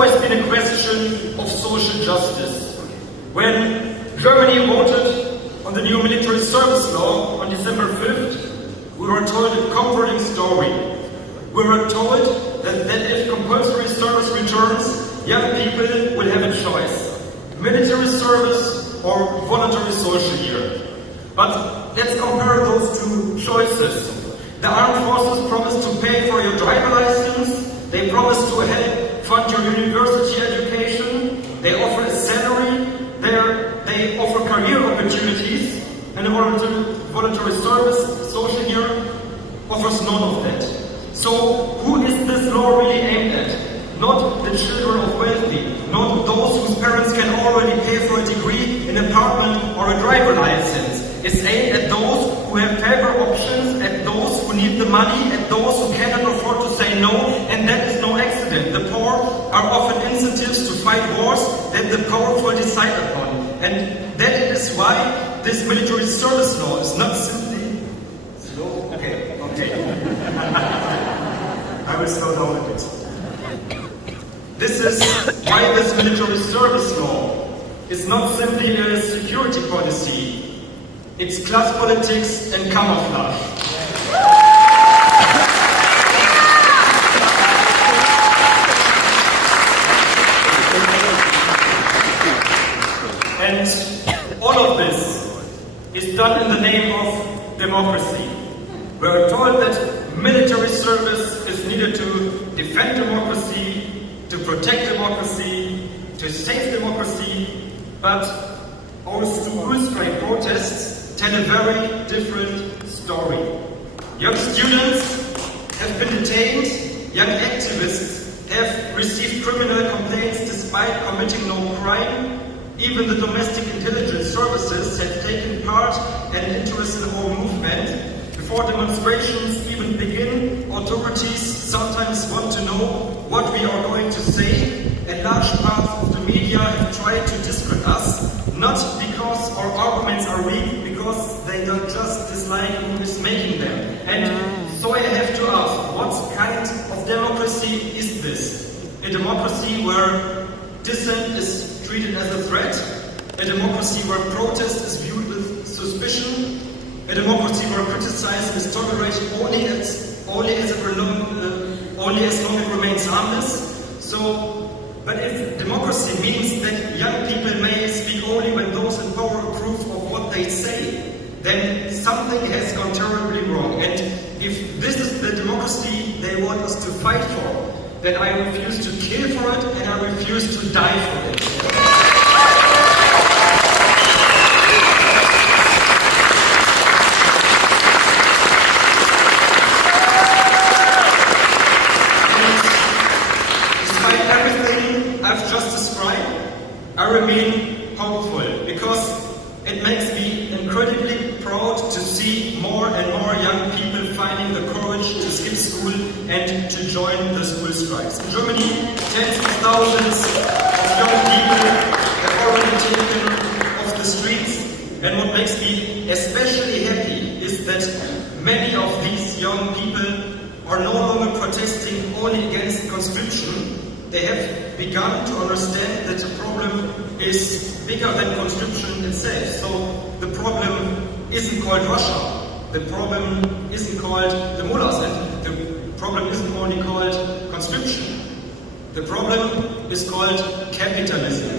always been a question of social justice. When Germany voted on the new military service law on December 5th, we were told a comforting story. We were told that if compulsory service returns, young people will have a choice: military service or voluntary social year. But let's compare those two choices. The armed forces promise to pay for your driver license, they promise to help fund your university education, they offer a salary, they offer career opportunities, and a voluntary service social year offers none of that. So who is this law really aimed at? Not the children of wealthy, not those whose parents can already pay for a degree, an apartment or a driver license. It's aimed at those who have favor options, at those who need the money, at those who cannot afford to say no, and that is no accident. The poor are often incentives to fight wars that the powerful decide upon. And that is why this military service law is not simply... Slow? Okay. I will slow down a bit. This is why this military service law is not simply a security policy. It's class politics and camouflage. And all of this is done in the name of democracy. We are told that military service is needed to defend democracy, to protect democracy, to save democracy, but our school strike protests tell a very different story. Young students have been detained, young activists have received criminal complaints despite committing no crime. Even the domestic intelligence services have taken part and interest in our movement. Before demonstrations even begin, authorities sometimes want to know what we are going to say, and large parts of the media have tried to discredit us, not because our arguments are weak, because they don't just dislike who is making them. And so I have to ask, what kind of democracy is this? A democracy where dissent is treated as a threat? A democracy where protest is viewed with suspicion? A democracy where criticism is tolerated only as long as it remains harmless? But if democracy means that young people may speak only when those in power approve of what they say, then something has gone terribly wrong. And if this is the democracy they want us to fight for, then I refuse to kill for it and I refuse to die for it. I remain hopeful because it makes me incredibly proud to see more and more young people finding the courage to skip school and to join the school strikes. In Germany, tens of thousands of young people have already taken off the streets, and what makes me especially happy is that many of these young people are no longer protesting only against conscription. They have begun to understand that the problem is bigger than conscription itself. So the problem isn't called Russia, the problem isn't called the mullahs, and the problem isn't only called conscription. The problem is called capitalism.